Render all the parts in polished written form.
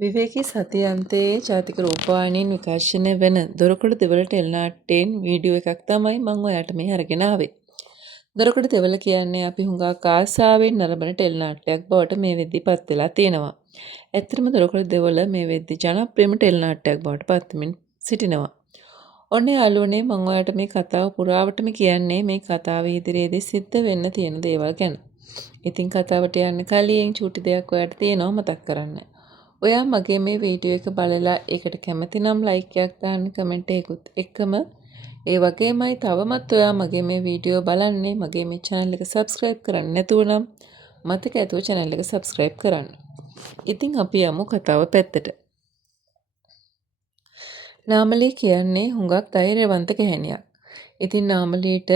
විවේකී සතියන්තයේ ජාතික රූපවාහිනියෙන් විකාශනය වෙන දොරකඩ දෙවල ටෙලිනාට්‍යයෙන් වීඩියෝ එකක් තමයි මම ඔයාලට මේ අරගෙන ආවේ. දොරකඩ දෙවල කියන්නේ අපි හුඟක් ආසාවෙන් නරඹන ටෙලිනාට්‍යයක් බවට මේ වෙද්දී පත් වෙලා තියෙනවා. ඇත්තටම දොරකඩ දෙවල මේ වෙද්දී ජනප්‍රියම ටෙලිනාට්‍යයක් බවට පත් වෙමින් සිටිනවා. ඔන්න යාළුවනේ මම ඔයාලට මේ කතාව පුරාවටම කියන්නේ මේ කතාවේ ඉදිරියේදී සිද්ධ වෙන්න තියෙන දේවල් ගැන. ඉතින් කතාවට යන්න කලින් චූටි දෙයක් ඔයාලට තියෙනවා මතක් කරන්න. ඔයා මගේ මේ වීඩියෝ එක බලලා ඒකට කැමති නම් ලයික් එකක් දාන්න කමෙන්ට් එකකුත් එක්කම ඒ වගේමයි තවමත් ඔයා මගේ මේ වීඩියෝ බලන්නේ මගේ මේ channel එක subscribe කරන්නේ නැතුව නම් මතක ඇතුව channel එක subscribe කරන්න. ඉතින් අපි යමු කතාව පැත්තට. නාමලී කියන්නේ හුඟක් ධෛර්යවන්ත ගැහණියක්. ඉතින් නාමලීට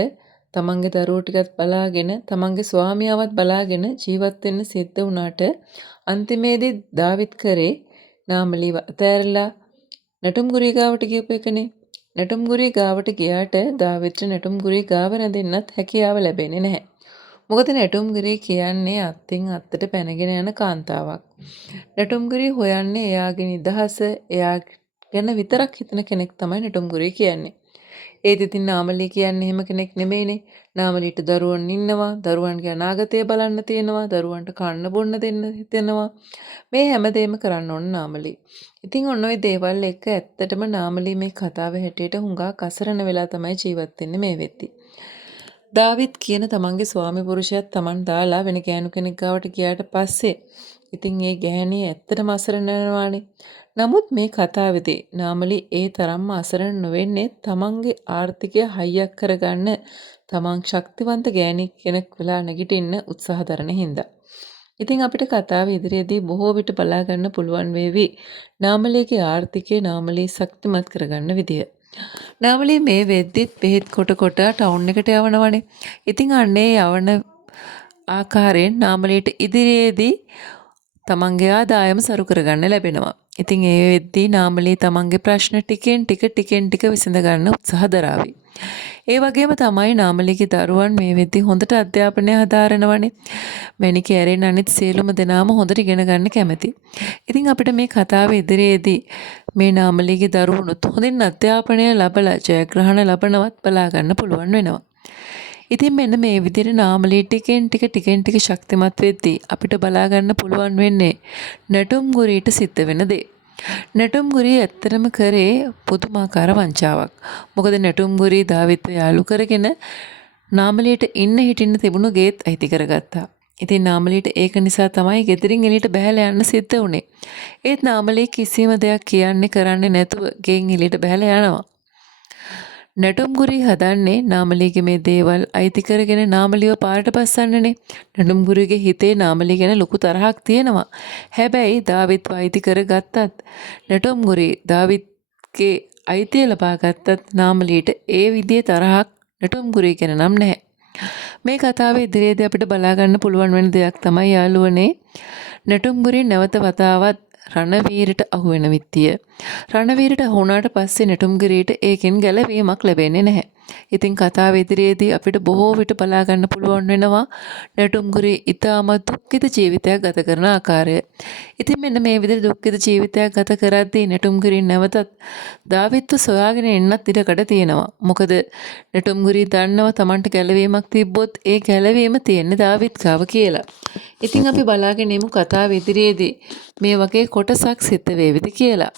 තමන්ගේ දරුවෝ ටිකත් බලාගෙන තමන්ගේ ස්වාමියාවත් බලාගෙන ජීවත් වෙන්න සිද්ධ වුණාට අන්තිමේදී දාවිත් කරේ නාමලීව අතෑරලා නැටුම්ගුරිය ගාවට ගියපු එකනේ. නැටුම්ගුරිය ගාවට ගියාට දාවිත්ට නැටුම්ගුරිය ගාව රැඳෙන්නත් හැකියාව ලැබෙන්නේ නැහැ. මොකද නැටුම්ගුරිය කියන්නේ අත්ෙන් අත්තට පැනගෙන යන කාන්තාවක්. නැටුම්ගුරිය හොයන්නේ එයාගේ නිදහස, එයා ගැන විතරක් හිතන කෙනෙක් තමයි නැටුම්ගුරිය කියන්නේ. ඒත් ඉතින් නාමලී කියන්නේ එහෙම කෙනෙක් නෙමෙයිනේ. නාමලීට දරුවන් ඉන්නවා, දරුවන්ගේ අනාගතය බලන්න තියෙනවා, දරුවන්ට කන්න බොන්න දෙන්න හිතෙනවා. මේ හැමදේම කරන්න ඕන නාමලී. ඉතින් ඔන්න ඔය දේවල් එක්ක ඇත්තටම නාමලී මේ කතාවේ හැටියට හුඟක් අසරණ වෙලා තමයි ජීවත් වෙන්නේ මේ වෙද්දි. දාවිත් කියන තමන්ගේ ස්වාමි පුරුෂයාත් තමන් දාලා වෙන ගෑනු කෙනෙක් ගාවට ගියාට පස්සේ ඉතින් ඒ ගැහණිය ඇත්තටම අසරණ වෙනවානේ. නමුත් මේ කතාවේදී නාමලී ඒ තරම්ම අසරණ නොවෙන්නේ තමන්ගේ ආර්ථිකය හයියක් කරගන්න තමන් ශක්තිවන්ත ගෑණි කෙනෙක් වෙලා නැගිටින්න උත්සාහ දරන හින්දා. ඉතින් අපිට කතාව ඉදිරියේදී බොහෝ විට බලා ගන්න පුළුවන් වේවි නාමලීගේ ආර්ථිකය නාමලී ශක්තිමත් කරගන්න විදිය. නාමලී මේ වෙද්දිත් බෙහෙත් කොට ටවුන් එකට යවනවනේ. ඉතින් අන්නේ යවන ආකාරයෙන් නාමලීට ඉදිරියේදී තමන්ගේ ආදායම සරු කරගන්න ලැබෙනවා. ඉතින් ඒ වෙද්දී නාමලී තමන්ගේ ප්‍රශ්න ටිකෙන් ටික විසඳ ගන්න උත්සාහ දරාවි. ඒ වගේම තමයි නාමලීගේ දරුවන් මේ වෙද්දී හොඳට අධ්‍යාපනය හදාරනවනේ. මැනිකේ ඇරෙන අනිත් සියලුම දෙනාම හොඳට ඉගෙන ගන්න කැමති. ඉතින් අපිට මේ කතාව ඉදිරියේදී මේ නාමලීගේ දරුවනුත් හොඳින් අධ්‍යාපනය ලැබලා ජයග්‍රහණ ලබනවත් බලා ගන්න පුළුවන් වෙනවා. ඉතින් මෙන්න මේ විදිහට නාමලී ටිකෙන් ටික ශක්තිමත් වෙද්දී අපිට බලා ගන්න පුළුවන් වෙන්නේ නැටුම්ගුරියට සිද්ධ වෙන දේ. නැටුම්ගුරිය ඇත්තටම කරේ පුදුමාකාර වංචාවක්. මොකද නැටුම්ගුරිය දාවිත්ව යාළු කරගෙන නාමලීට ඉන්න හිටින්න තිබුණු ගේත් අයිති කරගත්තා. ඉතින් නාමලීට ඒක නිසා තමයි ගෙදරින් එළියට බහැලා යන්න සිද්ධ වුනේ. ඒත් නාමලී කිසිම දෙයක් කියන්නේ කරන්නේ නැතුව ගෙන් එළියට බහැලා යනවා. නැටුම්ගුරිය හදන්නේ නාමලීගේ මේ දේවල් අයිති කරගෙන නාමලීව පාරට පස්සන්නනේ. නැටුම්ගුරියගේ හිතේ නාමලී ගැන ලොකු තරහක් තියෙනවා. හැබැයි දාවිත්ව අයිති කරගත්තත් නැටුම්ගුරිය දාවිත්ගේ අයිතිය ලබා ගත්තත් නාමලීට ඒ විදිහේ තරහක් නැටුම්ගුරිය ගැන නම් නැහැ. මේ කතාවේ ඉදිරියේදී අපිට බලා ගන්න පුළුවන් වෙන දෙයක් තමයි යාළුවනේ නැටුම්ගුරිය නැවත වතාවත් රණවීරට අහු වෙන විත්තිය. රණවීරට අහු වුණාට පස්සේ නැටුම්ගිරියට ඒකෙන් ගැලවීමක් ලැබෙන්නේ නැහැ. ඉතින් කතාව ඉදිරියේදී අපිට බොහෝ විට බලා ගන්න පුළුවන් වෙනවා නැටුම්ගිරිය ඊටමත් දුක්ඛිත ජීවිතයක් ගත කරන ආකාරය. ඉතින් මෙන්න මේ විදිහට දුක්ඛිත ජීවිතයක් ගත කරද්දී නැටුම්ගිරිය නැවතත් දාවිත්ව සොයාගෙන එන්නත් ඉඩකඩ තියෙනවා. මොකද නැටුම්ගිරිය දන්නවා Tamanට ගැලවීමක් තිබ්බොත් ඒ ගැලවීම තියෙන්නේ දාවිත් ගාව කියලා. ඉතින් අපි බලාගෙන ඉමු කතාව ඉදිරියේදී මේ වගේ කොටසක් සිද්ධ වේවිද කියලා.